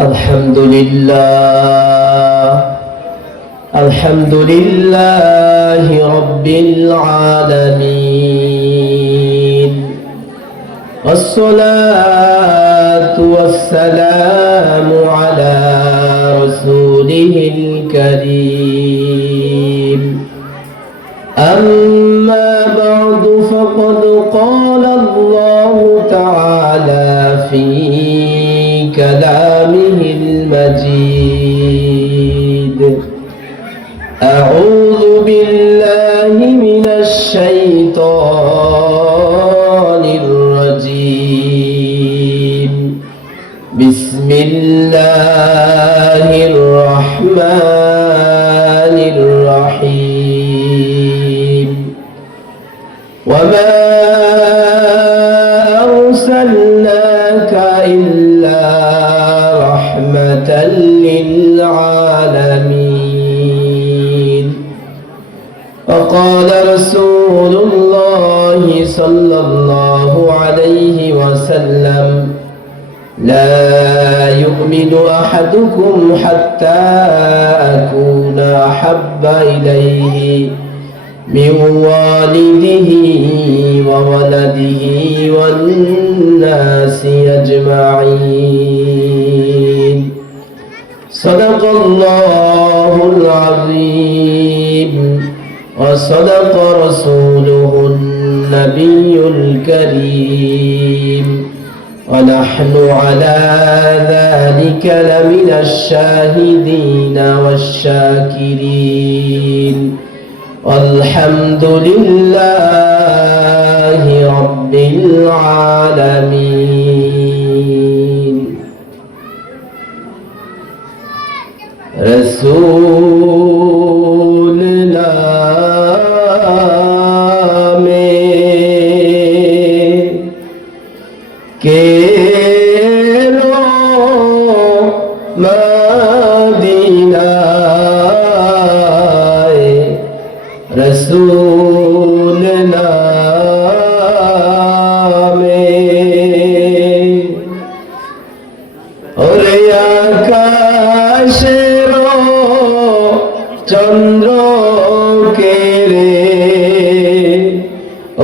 الحمد لله رب العالمين والصلاة والسلام على رسوله الكريم أما بعد فقد قال الله تعالى في كلامه المجيد أعوذ بالله من الشيطان الرجيم بسم الله الرحمن الرحيم وما أرسلناك إلا رحمة للعالمين وقال رسول الله صلى الله عليه وسلم لا يؤمن أحدكم حتى أكون أحب إليه من والده وولده والناس أجمعين صدق الله العظيم وصدق رسوله النبي الكريم ونحن على ذلك لمن الشاهدين والشاكرين والحمد لله رب العالمين رسول نامے কেলো মদিনায় রসূল নামে ওরে আকাশের চন্দ্র কে রে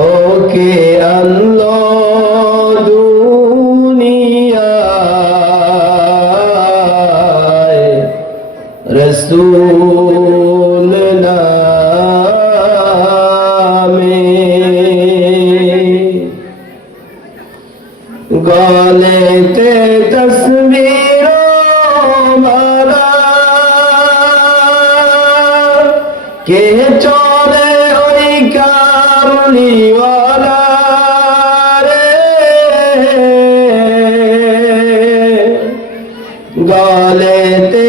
ওকে আল্লাহ रसूल नामे गलेते तस्वीरों माला के चले ओई कामली वाला रे गलेते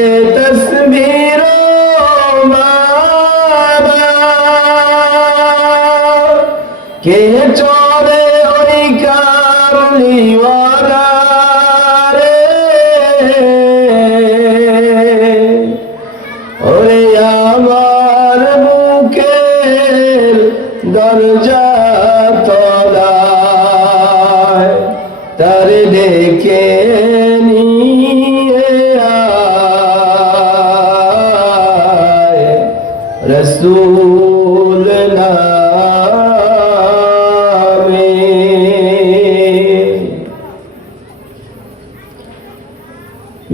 কে চলে ওই কামলিওয়ালা রে ওরে আমার বুকের দরজা তলায় তার ডেকে নিয়ে আয় রসূল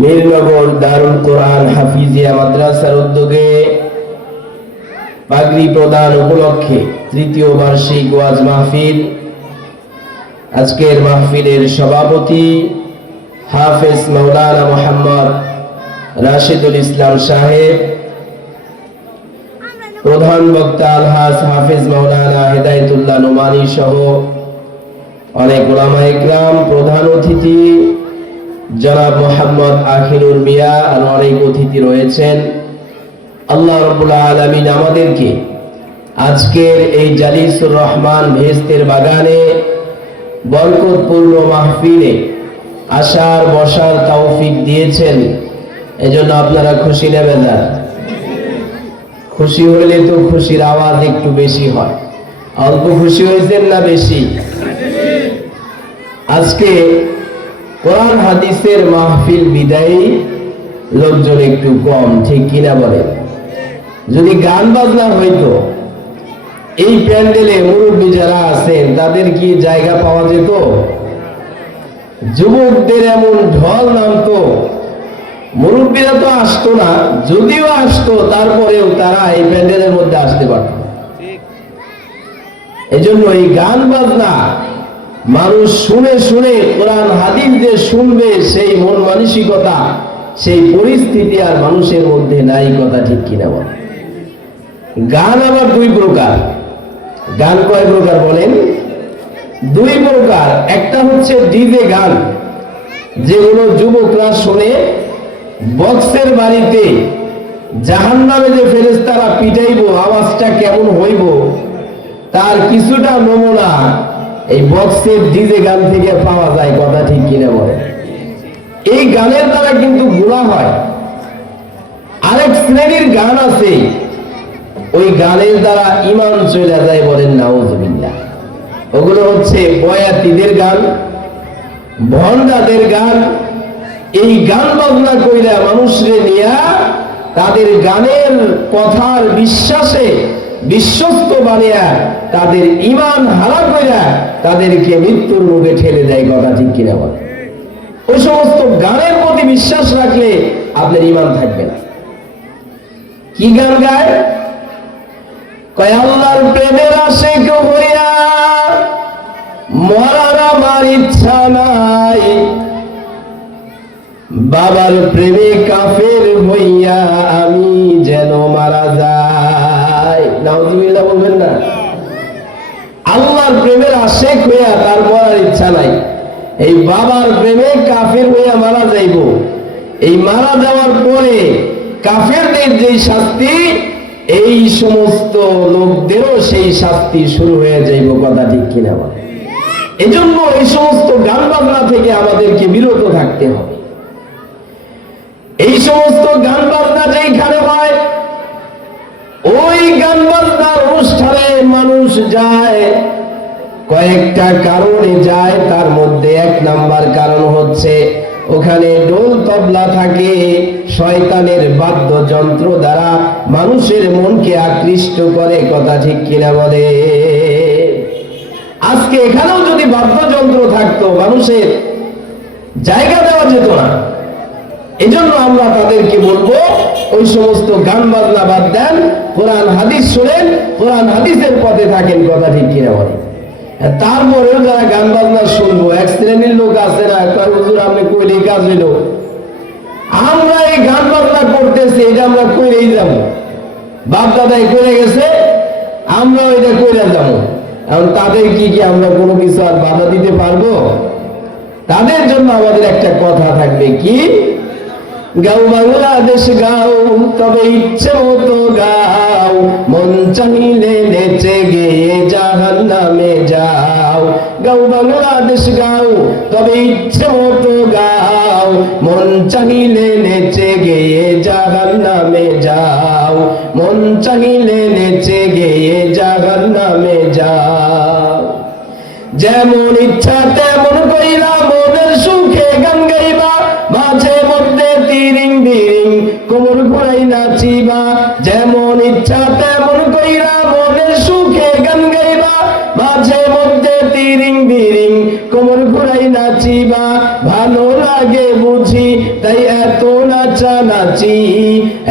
মিরনগর দারুল কোরআন হাফিজিয়া মাদ্রাসার উদ্যোগে পাগড়ি প্রদান উপলক্ষে তৃতীয় বার্ষিক ওয়াজ মাহফিল। আজকের মাহফিলের সভাপতি হাফেজ মাওলানা মোহাম্মদ রাশিদুল ইসলাম সাহেব, প্রধান বক্তা আলহাজ হাফেজ মাওলানা হেদায়েতুল্লাহ নোমানী সহ অনেক উলামা ইকরাম, প্রধান অতিথি জনাব মোহাম্মদ আখিরুল মিয়া আর অনেক অতিথি রয়েছেন। আল্লাহ রাব্বুল আলামিন আমাদেরকে আজকের এই জালিসুর রহমান বেহেশতের বাগানে বরকতপূর্ণ মাহফিলে আসার বসার তৌফিক দিয়েছেন। এজন্য আপনারা খুশি নেবেন না? খুশি হলে তো খুশির আওয়াজ একটু বেশি হয়। অল্প খুশি হয়েছেন না বেশি? আজকে কোরআন হাদিসের মাহফিল বিদায়ী লোকজন একটু কম, ঠিক কিনা বলেন? যদি গান বাজনা হইতো এই প্যান্ডেলে মুরব্বী যারা আছেন তাদের কি জায়গা পাওয়া যেত? যুবকদের এমন ঢল নামতো, মুরব্বীরা তো আসতো না, যদিও আসতো তারপরেও তারা এই প্যান্ডেলের মধ্যে আসতে পারত। এজন্য এই গান বাজনা মানুষ শুনে শুনে কোরআন হাদিস যে শুনবে সেই মন মানসিকতা, সেই পরিস্থিতি আর মানুষের মধ্যে নাই, কথা ঠিক কিনা বল? গান আবার দুই প্রকার। গান কয় প্রকার বলেন? দুই প্রকার। একটা হচ্ছে ডিজে গান, যেগুলো যুবকরা শুনে বক্সের বাড়িতে জাহান্নামে যে ফেরেশতারা পিটাইব আওয়াজটা কেমন হইব তার কিছুটা নমুনা এই বক্সের ডিজে গান থেকে পাওয়া যায়, কথা ঠিক কিনা বলে? এই গানের দ্বারা কিন্তু গুনাহ হয়। আরেক শ্রেণীর গান আছে, ওই গানের দ্বারা ঈমান চলে যায়, বলেন নাউজুবিল্লাহ। ওগুলো হচ্ছে বয়াতীদের গান, ভণ্ডাদের গান। এই গান বাজনা কইরা মানুষরে নিয়া তাদের গানের কথার বিশ্বাসে বিশ্বস্ত বানিয়া তাদের ঈমান হারা কইরা তাদেরকে মৃত্যুর মুখে ঠেলে দেয়, কথা ঠিক কিনা বলে? ওই সমস্ত গানের প্রতি বিশ্বাস রাখলে আপনার ঈমান থাকবে না। কি গান গায়? কয় আল্লাহর প্রেমের আশিক হইয়া মরার আমার ইচ্ছা নাই, বাবার প্রেমে কাফের হইয়া আমি যেন মারা যাই। নাউজুবিল্লাহ বলবেন না? আল্লাহর প্রেমের আশিক হইয়া তার মরার ইচ্ছা নাই, এই বাবার প্রেমে কাফের হইয়া মারা যাইব। এই মারা যাওয়ার পরে কাফেরদের যেই শাস্তি, এই সমস্ত লোকদেরও সেই শাস্তি শুরু হয়ে যাইব, কথা ঠিক কিনা বলে? এজন্য এই সমস্ত গান বাজনা থেকে আমাদেরকে বিরত থাকতে হবে। এই সমস্ত গান বাজনা যেখানে হয় ওই গান বাজনার অনুষ্ঠানে মানুষ যায় কয়েকটা কারণে যায়। তার মধ্যে এক নাম্বার কারণ হচ্ছে ওখানে ঢোল তবলা থাকে, শয়তানের বাদ্যযন্ত্র দ্বারা মানুষের মনকে আকৃষ্ট করে, কথা ঠিক কিনা বলে? আজকে এখানেও যদি বাদ্যযন্ত্র থাকতো মানুষের জায়গা দেওয়া যেত না। এজন্য আমরা তাদেরকে বলবো ওই সমস্ত গান বাজনা বাদ দেন, কোরআন হাদিস শুনেন, কোরআন হাদিসের পথে থাকেন, কথা ঠিক কিনা বলে? তারপরেও যারা গান বাজনা শুনবো, এক শ্রেণীর লোক আছে না, হুজুর আপনি কইলেই কাজ হইল, আমরা এই গান বাজনা করতেছি এটা আমরা কইলেই যাবো, বাপ দাদাই করে গেছে আমরা এটা কইরা যাবো। এখন তাদের কি আমরা কোনো কিছু আর বাধা দিতে পারবো? তাদের জন্য আমাদের একটা কথা থাকবে, কি? গাও বাংলাদেশ গাও, তবে ইচ্ছে মতো গাও, মন চাহিলে নেচে গেয়ে জাহান্নামে যাও। গাও বাংলাদেশ গাও, তবে ইচ্ছে মতো গাও, মন চাহিলে নেচে গেয়ে জাহান্নামে যাও, মন চাহিলে নেচে গেয়ে জাহান্নামে যাও। যেমন ইচ্ছা তেমন কইরা মনের সুখে গান গাইবা, মাঝে মধ্যে তিরিং বিরিং কোমর ঘুরাই নাচিবা। যেমন ইচ্ছা তেমন কইরা মনের সুখে গান গাইবা, মাঝে মধ্যে তিরিং বিরিং কোমর ঘুরাই নাচিবা। ভালো লাগে বুঝি তাই এত নাচানাচি,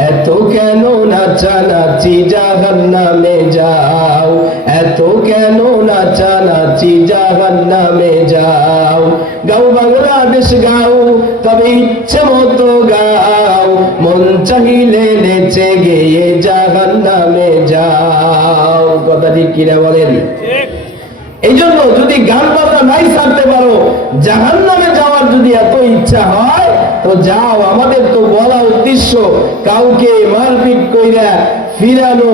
এত কেন নাচানাচি জাহান্নামে যাও, এত কেন নাচানাচি জাহান্নামে যাও। গাও বাংলাদেশ গাও, তবে ইচ্ছে মতো গাও, মন চাহিলে নেচে গেয়ে জাহান্নামে যাও, কথা ঠিক কিনা বলেন? এই জন্য যদি গান বাজনা নাই ছাড়তে পারো, জাহান্নামে যাওয়ার যদি এত ইচ্ছা হয় তো যাও। আমাদের তো বলা উদ্দেশ্য কাউকে মারপিট কইরা ফিরানো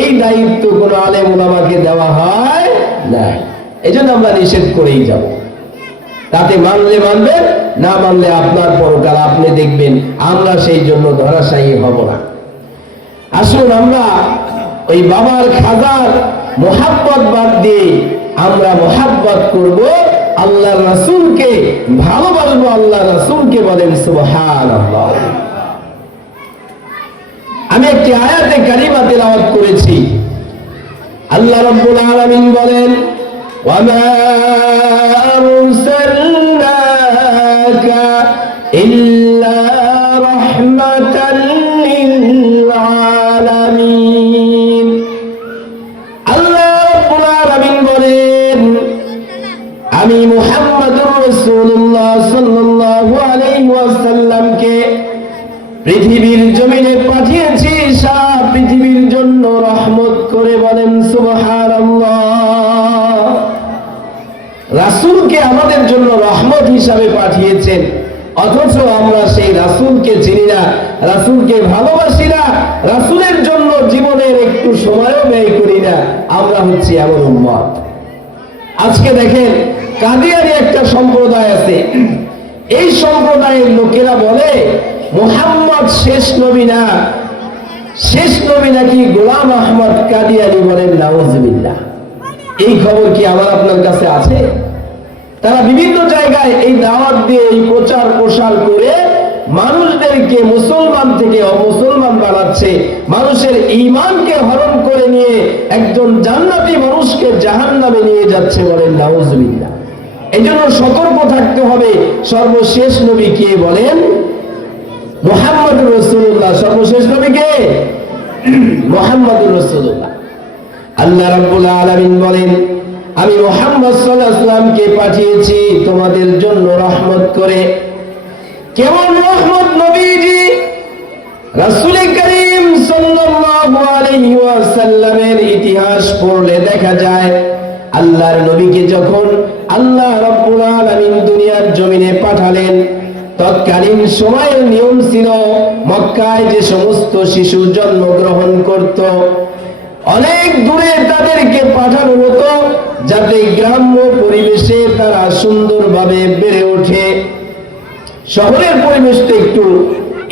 এই দায়িত্ব কোনো আলেম ওলামাকে দেওয়া হয় না। এই জন্য আমরা নিষেধ করেই যাব। তাতে মানলে মানবেন, না মানলে আপনার পরকাল আপনি দেখবেন। আমরা সেই জন্য ধরাশায়ী হব না। আসুন আমরা ওই বাবার খাজার মোহাব্বত বাদ দিয়ে আমরা মোহাব্বত করব আল্লাহর রাসূলকে ভালোবাসবো, আল্লাহর রাসূলকে বলেন সুবহানাল্লাহ। আমি একটি আয়াতে কারিমা তেলাওয়াত করেছি। আল্লাহ রাব্বুল আলামিন বলেন, ওয়ামা আরসালনাকা ইল্লা রাহমাতাল লিল আলামিন। আল্লাহ রাব্বুল আলামিন বলেন, আমি মুহাম্মদুর রাসূলুল্লাহ সাল্লাল্লাহু আলাইহি ওয়াসাল্লামকে পৃথিবীর জমিনে পাঠিয়েছি সারা পৃথিবীর জন্য রহমত করে, বলেন সুবহানাল্লাহ। রাসূলকে আমাদের জন্য রহমত হিসাবে পাঠিয়েছেন, অথচ আমরা সেই রাসূলকে চিনি না, রাসূলকে ভালোবাসি না, রাসূলের জন্য জীবনের একটু সময়ও ব্যয় করি না। আমরা হচ্ছি এমন উম্মত। আজকে দেখেন, কাদিয়ানী একটা সম্প্রদায় আছে, এই সম্প্রদায়ের লোকেরা বলে মুহাম্মদ শেষ নবী না, শেষ নবী নাকি গোলাম আহমদ কাদিয়ানী, বলেন নাউজুবিল্লাহ। এই খবর কি আমার আপনার কাছে আছে? তারা বিভিন্ন জায়গায় এই দাওয়াত দিয়ে, এই প্রচার প্রসার করে মানুষদেরকে মুসলমান থেকে অমুসলমান বানাচ্ছে, মানুষের ঈমানকে হরণ করে নিয়ে একজন জান্নাতি মানুষকে জাহান্নামে নিয়ে যাচ্ছে, বলেন নাউজুবিল্লাহ। এই জন্য সতর্ক থাকতে হবে। সর্বশেষ নবী কে বলেন? মুহাম্মদুর রাসূলুল্লাহ। সর্বশেষ নবী কে? মুহাম্মদুর রাসূলুল্লাহ। আল্লাহ রাব্বুল আলামিন বলেন, আমি মুহাম্মদ সাল্লাল্লাহু আলাইহি ওয়াসাল্লামকে পাঠিয়েছি তোমাদের জন্য রহমত করে। কেমন রহমত নবীজি? রাসূল করিম সাল্লাল্লাহু আলাইহি ওয়াসাল্লামের ইতিহাস পড়লে দেখা যায়, আল্লাহর নবীকে যখন আল্লাহ রাব্বুল আলামিন দুনিয়ার জমিনে পাঠালেন, তৎকালীন সময়ের নিয়ম ছিল মক্কায় যে সমস্ত শিশু জন্মগ্রহণ করত, অনেক দূরে তাদেরকে পাঠানো হতো, যাতে গ্রাম্য পরিবেশে তারা সুন্দরভাবে বেড়ে ওঠে। শহরের পরিবেশটা একটু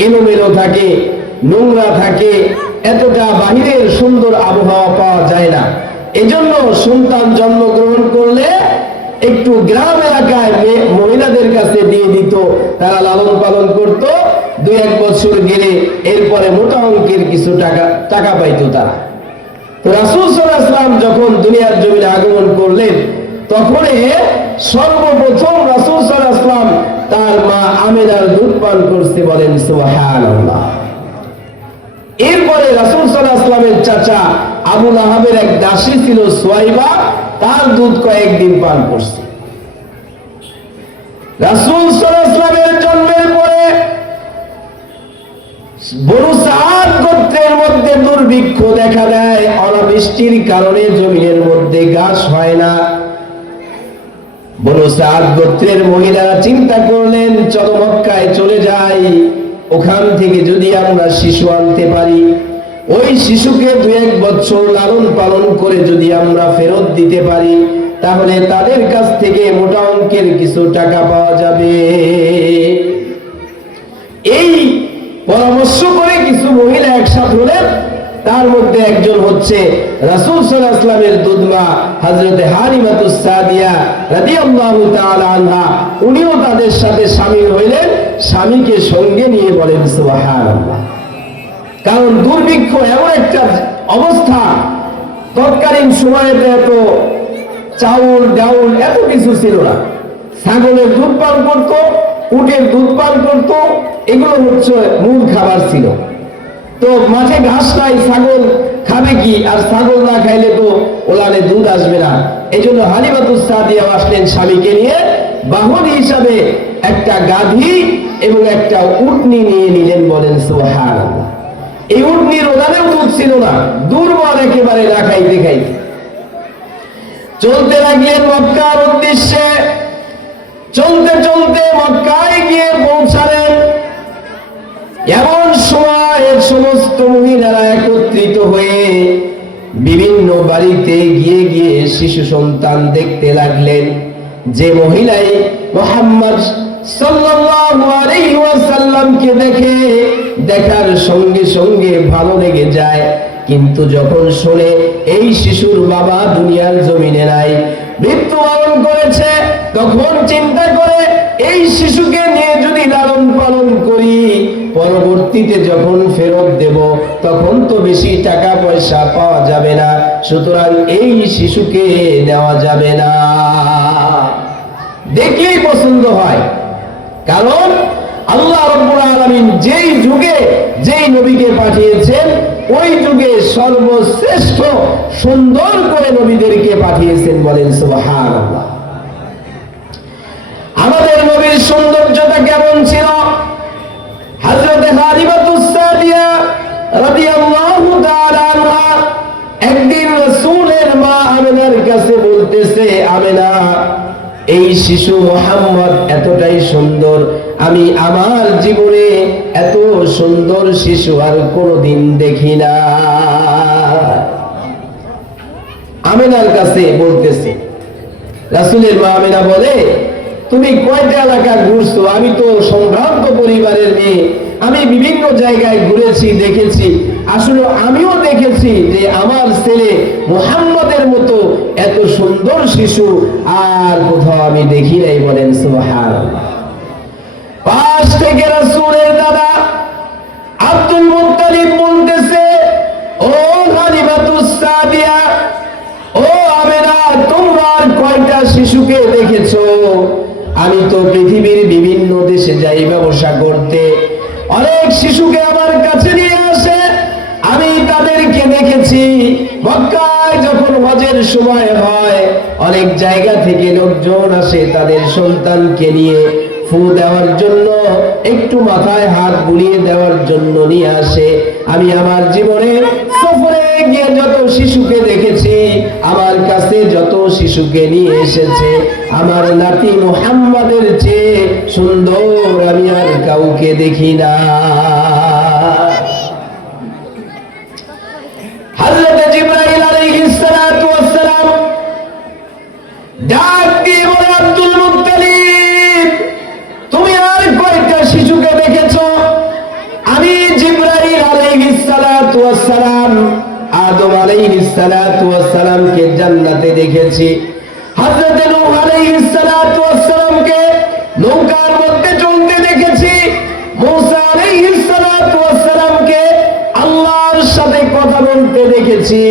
এলোমেলো থাকে, নোংরা থাকে, এতটা বাহিরের সুন্দর আবহাওয়া পাওয়া যায় না। এজন্য সন্তান জন্মগ্রহণ করলে একটু গ্রাম এলাকায় মহিলাদের কাছে দিয়ে দিত, তারা লালন পালন করত, 2-1 বছর গেলে এরপরে মোটা অঙ্কের কিছু টাকা পাইতো তারা। তো রাসূল সাল্লাল্লাহু আলাইহি ওয়াসাল্লাম যখন দুনিয়ার জমিনে আগমন করলেন, তখন সর্বপ্রথম রাসূল সাল্লাল্লাহু আলাইহি ওয়াসাল্লাম তার মা আমিনার দুধ পান করতে, বলেন সুবহানাল্লাহ। এরপরে রাসূল সাল্লাল্লাহু আলাইহি ওয়াসাল্লামের চাচা আবু লাহাবের এক দাসী ছিল সুয়াইবা, তার দুধ কয়েকদিন পান করছে। রাসূল সাল্লাল্লাহু আলাইহি ওয়াসাল্লামের জন্মের পরে বনু সাদ গোত্রের মধ্যে দুর্ভিক্ষ দেখা দেয়, অনাবৃষ্টির কারণে জমিনের মধ্যে ঘাস হয় না। বনু সাদ গোত্রের মহিলারা চিন্তা করলেন, চলো মক্কায় চলে যাই, ওখান থেকে যদি আমরা শিশু আনতে পারি, ওই শিশুকে 2-1 বছর লালন পালন করে যদি আমরা ফেরত দিতে পারি, তাহলে তাদের কাছ থেকে মোটা অঙ্কের কিছু টাকা পাওয়া যাবে। এই পরামর্শ করে কিছু মহিলা একসাথে হলেন, তার মধ্যে একজন হচ্ছে রাসূল সাল্লাল্লাহু আলাইহি ওয়াসাল্লামের দুধমা হযরত হালিমাতুস সাদিয়া রাদিয়াল্লাহু তাআলা আনহা। উনিও তাদের সাথে শামিল হইলেন, স্বামীকে সঙ্গে নিয়ে, বলেন সুবহানাল্লাহ। কারণ দুর্ভিক্ষ এমন একটা অবস্থা, তৎকালীন সময়তে এত চাউল ডাউল এত কিছু ছিল না। ছাগলের দুধ পান করত, উটের দুধ পান করত, এগুলো হচ্ছে মূল খাবার ছিল। তো মাঠে ঘাস নাই, ছাগল খাবে কি? আর ছাগল না খাইলে তো ওলানে দুধ আসবে না। এই জন্য হালিমাতুস সাদিয়া আসলেন স্বামীকে নিয়ে, বাহন হিসাবে একটা গাধী এবং একটা উটনি নিয়ে নিলেন, বলেন সুবহানাল্লাহ। এই উটনির ওলানেও দুধ ছিল না, দুর্বল একেবারে না খাইতে খাইতে। চলতে লাগলেন মক্কার উদ্দেশ্যে। চলতে চলতে মক্কায় গিয়ে পৌঁছালেন। এমন সময় সমস্ত মহিলারা একত্রিত হয়ে বিভিন্ন বাড়িতে গিয়ে গিয়ে শিশু সন্তান দেখতে লাগলেন। যে মহিলাই মুহাম্মদ সাল্লাল্লাহু আলাইহি ওয়াসাল্লামকে দেখে, দেখার সঙ্গে সঙ্গে ভালো লেগে যায়, কিন্তু যখন শুনে এই শিশুর বাবা দুনিয়ার জমিনে নাই, মৃত্যুবরণ করেছে, তখন চিন্তা করে এই শিশুকে নিয়ে যদি লালন পালন করি, পরবর্তীতে যখন ফেরত দেব তখন তো বেশি টাকা পয়সা পাওয়া যাবে না, সুতরাং এই শিশুকে নেওয়া যাবে না। দেখলেই পছন্দ হয়, কারণ আল্লাহ রাব্বুল আলামিন যেই যুগে যেই নবীকে পাঠিয়েছেন ওই যুগে সর্বশ্রেষ্ঠ সুন্দর করে নবীদেরকে পাঠিয়েছেন, বলেন সুবহানাল্লাহ। আমাদের নবীর সৌন্দর্যতা কেমন ছিল? হযরত হালিমাতুস সাদিয়া রাদিয়াল্লাহু তাআলা আনহা একদিন রাসূলের মা আমিনার কাছে বলতেছে, আমিনা, এই শিশু মুহাম্মদ এতটাই সুন্দর, আমি আমার জীবনে এত সুন্দর শিশু আর কোনোদিন দেখি না। আমিনার কাছে বলতেছে, রাসূলের মা আমিনা বলে, তুমি কয়টা এলাকা ঘুরছো? আমি তো সম্ভ্রান্ত পরিবারের মেয়ে, আমি বিভিন্ন জায়গায় ঘুরেছি, দেখেছি, আসলে আমিও দেখেছি যে আমার ছেলে মুহাম্মদের মতো এত সুন্দর শিশু আর কোথাও আমি দেখি নাই, বলেন সুবহানাল্লাহ। পাশ থেকে রাসূলের দাদা আব্দুল মুত্তালিব বলতেছে, ও হালিমাতুস সাদিয়া, ও আমিনা, তোমরা আর কয়টা শিশুকে দেখেছো? আমি তো পৃথিবীর বিভিন্ন দেশে যাই ব্যবসা করতে, অনেক শিশুকে আমার কাছে নিয়ে আসে, আমি তাদেরকে দেখেছি। মক্কায় যখন হজের সময় হয়, অনেক জায়গা থেকে লোকজন আসে তাদের সন্তানকে নিয়ে ফু দেওয়ার জন্য, একটু মাথায় হাত বুলিয়ে দেওয়ার জন্য নিয়ে আসে। আমি আমার জীবনে সফরে গিয়ে যত শিশুকে দেখেছি, আমার কাছে যত শিশুকে নিয়ে এসেছে, আমার নাতি মুহাম্মাদের চেয়ে সুন্দর আমি আর কাউকে দেখি না। হযরত জিবরাইল আলাইহিস সালাতু ওয়াস সালাম ডাক দিয়ে বলে, আব্দুল মুত্তালিব, তুমি আর কয়টা শিশুকে দেখেছো? আমি জিবরাইল আলাইহিস সালাতু ওয়াস সালাম আদম আলাইহিস সালাতু ওয়াস সালামকে জান্নাতে দেখেছি, হযরত নূহ আলাইহিস সালাতু ওয়াস সালামকে নৌকার মধ্যে চলতে দেখেছি, মূসা আলাইহিস সালাতু ওয়াস সালামকে আল্লাহর সাথে কথা বলতে দেখেছি,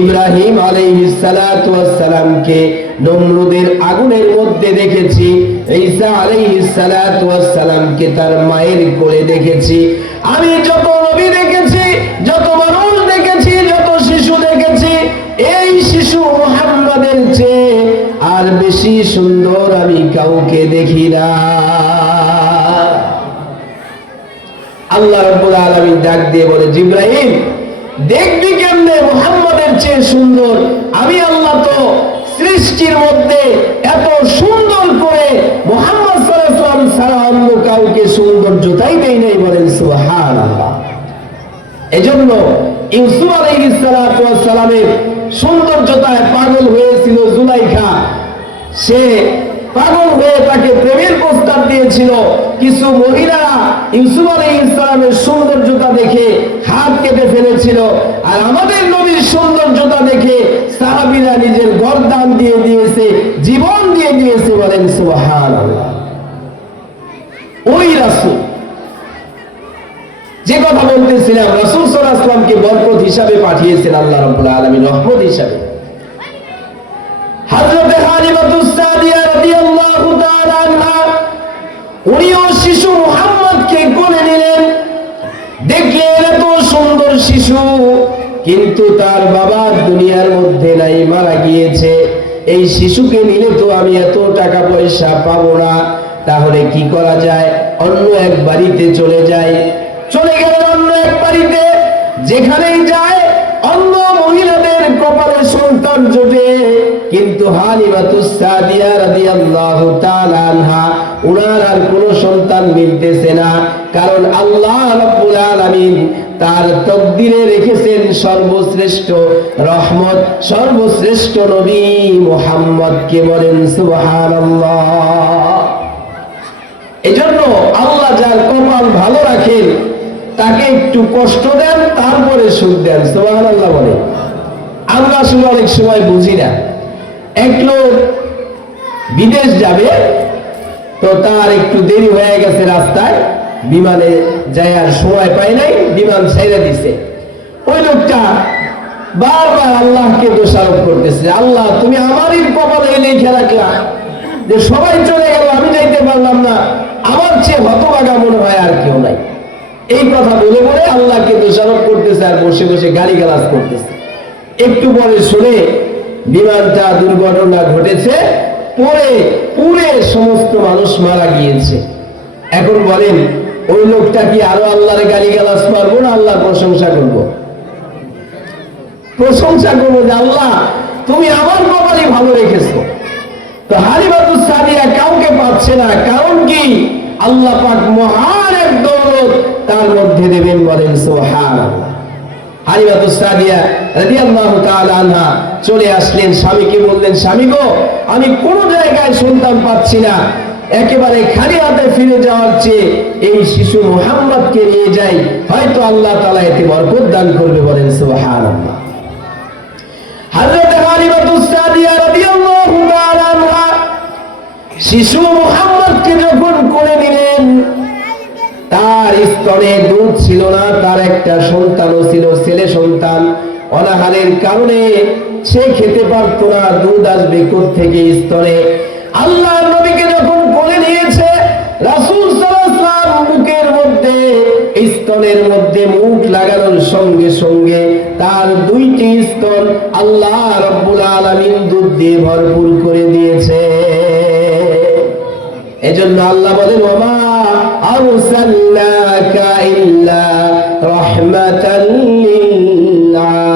ইব্রাহিম আলাইহিস সালাতু ওয়াস সালামকে নমরুদের আগুনের মধ্যে দেখেছি, ঈসা আলাইহিস সালাতু ওয়াস সালামকে তার মায়ের কোলে দেখেছি। আমি যত নবী দেখেছি, যত মানুষ দেখেছি, যত শিশু দেখেছি, এই শিশু মুহাম্মাদের চেয়ে আর বেশি সুন্দর আমি কাউকে দেখি না। আল্লাহ রাব্বুল আলামিন ডাক দিয়ে বলে, জিবরাইল, দেখবি কেমনে মুহাম্মাদের চেয়ে সুন্দর? আমি আল্লাহ তো সৃষ্টির মধ্যে এত সুন্দর করে মুহাম্মদ সাল্লাল্লাহু আলাইহি ওয়াসাল্লাম ছাড়া অন্য কাউকে সৌন্দর্যতাই দেই নাই, বলেন সুবহানাল্লাহ। এজন্য ইউসুফ আলাইহিস সালাতু ওয়াস সালামের সৌন্দর্যতায় পাগল হয়েছিল জুলাইখা, সে পাগল হয়ে তাকে প্রেমের প্রস্তাব দিয়েছিল। কিছু মহিলারা ইউসুফ আলাইহিস সালামের সৌন্দর্যতা দেখে হাত কেটে ফেলেছিল, আর আমাদের নবীর সৌন্দর্যতা দেখে সাহাবীরা নিজের গর্দান দিয়ে দিয়েছে, জীবন দিয়ে দিয়েছে, বলেন সুবহানাল্লাহ। ওই রাসূল, যে কথা বলতেছিলাম, রাসূল সাল্লাল্লাহু আলাইহি ওয়াসাল্লামকে বরকত হিসাবে পাঠিয়েছেন আল্লাহ রাব্বুল আলামিন, রহমত হিসাবে। হযরত হালিমাতুস সাদিয়া রাদিয়াল্লাহু তাআলা আনহা উনিও শিশু মুহাম্মদকে কোলে নিলেন। দেখলেন এত সুন্দর শিশু, কিন্তু তার বাবা দুনিয়ার মধ্যে নাই, মারা গিয়েছে। এই শিশুকে নিলে তো আমি এত টাকা পয়সা পাবো না, তাহলে কি করা যায়? অন্য এক বাড়িতে চলে যাই। চলে গেলেন অন্য এক বাড়িতে, যেখানেই যায় অন্য মহিলাদের কপালে সন্তান জোটে, কিন্তু হালিমাতুস সাদিয়া রাদিয়াল্লাহু তাআলা আনহা উনার আর কোনো সন্তান মিলতেছে না, কারণ আল্লাহ রাব্বুল আলামিন তার তকদিরে রেখেছেন সর্বশ্রেষ্ঠ রহমত, সর্বশ্রেষ্ঠ নবী মুহাম্মদকে, বলেন সুবহানাল্লাহ। এজন্য আল্লাহ যার কপাল ভালো রাখেন তাকে একটু কষ্ট দেন, তারপরে সুখ দেন, সুবহানাল্লাহ বলে। আমরা আসলে অনেক সময় বুঝি না, এক লোক বিদেশ যাবে, তো তার একটু দেরি হয়ে গেছে, রাস্তায় বিমানে যায় আর সময় পায় নাই, বিমান ছেড়ে দিছে। ওই লোকটা বারবার আল্লাহকে দোষারোপ করতেছে, আল্লাহ তুমি আমারই কপালে লিখে রাখলা যে সবাই চলে গেল, আমি যাইতে পারলাম না, আমার চেয়ে হতভাগা মনে হয় আর কেউ নাই। এই কথা বলে বলে আল্লাহকে দোষারোপ করতেছে আর বসে বসে গালিগালাজ করতেছে। একটু পরে শুনে বিমানটা দুর্ঘটনা ঘটেছে, পরে পুরে সমস্ত মানুষ মারা গিয়েছে। এখন বলেন ওই লোকটা কি আরো আল্লাহর গালিগালাজ করবো না আল্লাহর প্রশংসা করবো? প্রশংসা করবো যে আল্লাহ তুমি আমার কপালই ভালো রেখেছো। তো হালিমাতুস সাদিয়া কাউকে পাচ্ছে না, কারণ কি আল্লাহ পাক মহান এক দৌলত তার মধ্যে দেবেন, বলেন সুবহানাল্লাহ। হালিমাতুস সাদিয়া রাদিয়াল্লাহু তাআলা আনহা চলে আসলেন, স্বামীকে বললেন, স্বামী গো আমি কোন জায়গায় সন্তান পাচ্ছি না, একেবারে খালি হাতে ফিরে যাওয়ার চেয়ে এই শিশু মুহাম্মদকে নিয়ে যাই, হয়তো আল্লাহ তাআলা এতে বরকত দান করবে, বলেন সুবহানাল্লাহ। হযরত হালিমাতুস সাদিয়া রাদিয়াল্লাহু তাআলা আনহা শিশু মুহাম্মদকে যখন কোলে নিলেন, তার স্তনে দুধ ছিল না, তার একটা সন্তানও ছিল, ছেলে সন্তান। অনাহারের কারণে সে খেতে পারত না, দুধ আসবে কোত্থেকে স্তনে। আল্লাহর নবীকে যখন কোলে নিয়েছে, রাসূল সাল্লাল্লাহু আলাইহি ওয়াসাল্লাম বুকের মধ্যে স্তনের মধ্যে মুখ লাগানোর সঙ্গে সঙ্গে তার দুইটি স্তন আল্লাহ রাব্বুল আলামিন দুধ দিয়ে ভরপুর করে দিয়েছে। এজন্য আল্লাহ বলেন, ওমা আরসালনাকা ইল্লা রাহমাতাল লিল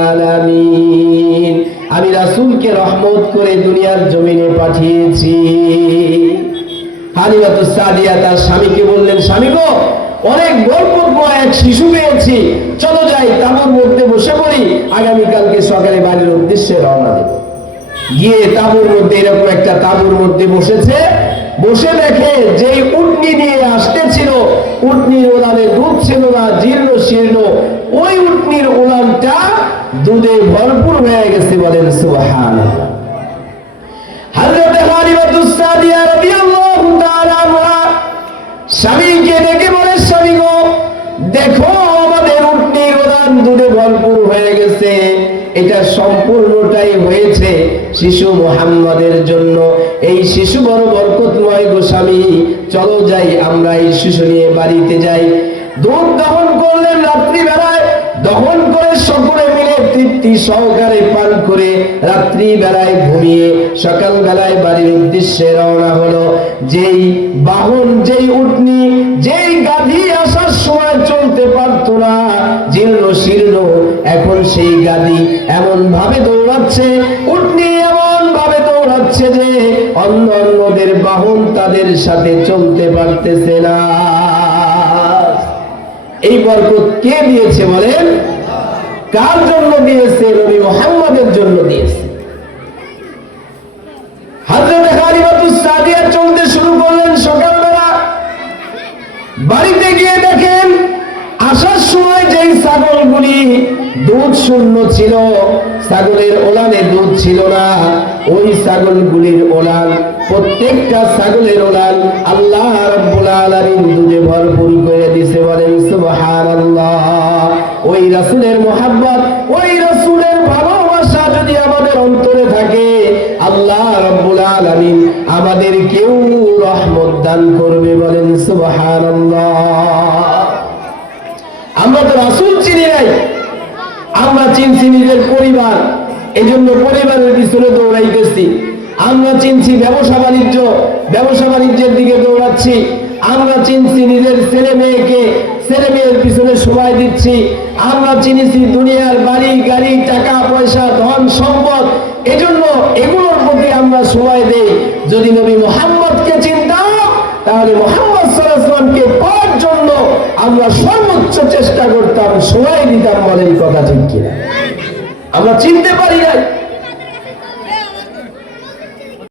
আলামিন, আমি রাসূলকে রহমত করে দুনিয়ার জমিনে পাঠিয়েছি। হালিমাতুস সাদিয়া তার স্বামীকে বললেন, স্বামী গো অনেক বরকতময় এক শিশু পেয়েছি, চলো যাই তাঁবুর মধ্যে বসে পড়ি, আগামীকালকে সকালে বাড়ির উদ্দেশ্যে রওনা দেব। গিয়ে তাঁবুর মধ্যে, এরকম একটা তাঁবুর মধ্যে বসেছে, বসে দেখে যে উটনি নিয়ে আসতেছিল, উটনির ওলানে দুধ ছিল না, জীর্ণ শীর্ণ, ওই উটনির ওলানটা দুধে ভরপুর হয়ে গেছে, বলেন সুবহানাল্লাহ। হযরত হালিমাতুস সাদিয়া রাদিয়াল্লাহু তাআলা আনহা স্বামীকে ডেকে বলে, স্বামী গো দেখো আমাদের উটনির ওলান দুধে ভরপুর হয়ে গেছে, এটা সম্পূর্ণটাই হয়েছে শিশু মুহাম্মদের জন্য। এই শিশু বড় বরকতময় গো স্বামী, চলো যাই আমরা এই শিশু নিয়ে বাড়িতে যাই। দুধ দহন করলেন রাত্রিবেলায়, দহন করে সকলে মিলে তৃপ্তি সহকারে পান করে রাত্রি বেলায় ঘুমিয়ে সকাল বেলায় বাড়ির উদ্দেশ্যে রওনা হলো। যেই বাহন, যেই উটনি, যেই গাধি আসার সময় চলতে পারতো না, জীর্ণ শীর্ণ, এখন সেই গাধি এমন ভাবে দৌড়াচ্ছে, উটনি এমন ভাবে দৌড়াচ্ছে যে অন্য অন্যদের বাহন তাদের সাথে চলতে পারতেছে না। এই বরকত কে দিয়েছে বলেন? কার জন্য দিয়েছে? নবী মুহাম্মদের জন্য দিয়েছে। হযরত হালিমাতুস সাদিয়া চলতে শুরু করলেন সকালবেলা। বাড়িতে গিয়ে দেখেন আসার সময় যেই ছাগলগুলি দুধ শূন্য ছিল, ছাগলের ওলানে দুধ ছিল না, ওই ছাগলগুলির ওলান, প্রত্যেকটা ছাগলের ওলান আল্লাহ রাব্বুল আলামিন দুধে ভরপুর করে দিয়েছে, বলেন সুবহানাল্লাহ। ওই রাসূলের মুহাব্বত, ওই রাসূলের ভালোবাসা যদি আমাদের অন্তরে থাকে, আল্লাহ রাব্বুল আলামিন আমাদেরকেও রহমত দান করবে, বলেন সুবহানাল্লাহ। আমরা তো রাসূল চিনি নাই, আমরা চিনছি নিজের পরিবার, এজন্য পরিবারের পিছনে দৌড়াইতেছি। আমরা চিনছি ব্যবসা বাণিজ্য, ব্যবসা বাণিজ্যের দিকে দৌড়াচ্ছি। আমরা চিনছি নিজের ছেলে মেয়েকে, ছেলে মেয়ের পিছনে সময় দিচ্ছি। আমরা চিনেছি দুনিয়ার বাড়ি গাড়ি, টাকা পয়সা, ধন সম্পদ, এজন্য এগুলোর প্রতি আমরা সময় দেই। যদি নবী মুহাম্মদকে চিনতাম, তাহলে মুহাম্মদ সাল্লাল্লাহু আলাইহি ওয়াসাল্লামকে পাওয়ার জন্য আমরা সর্বোচ্চ চেষ্টা করতাম, সময় দিতাম, বলেন কথা ঠিক কিনা? আমরা চিনতে পারি না।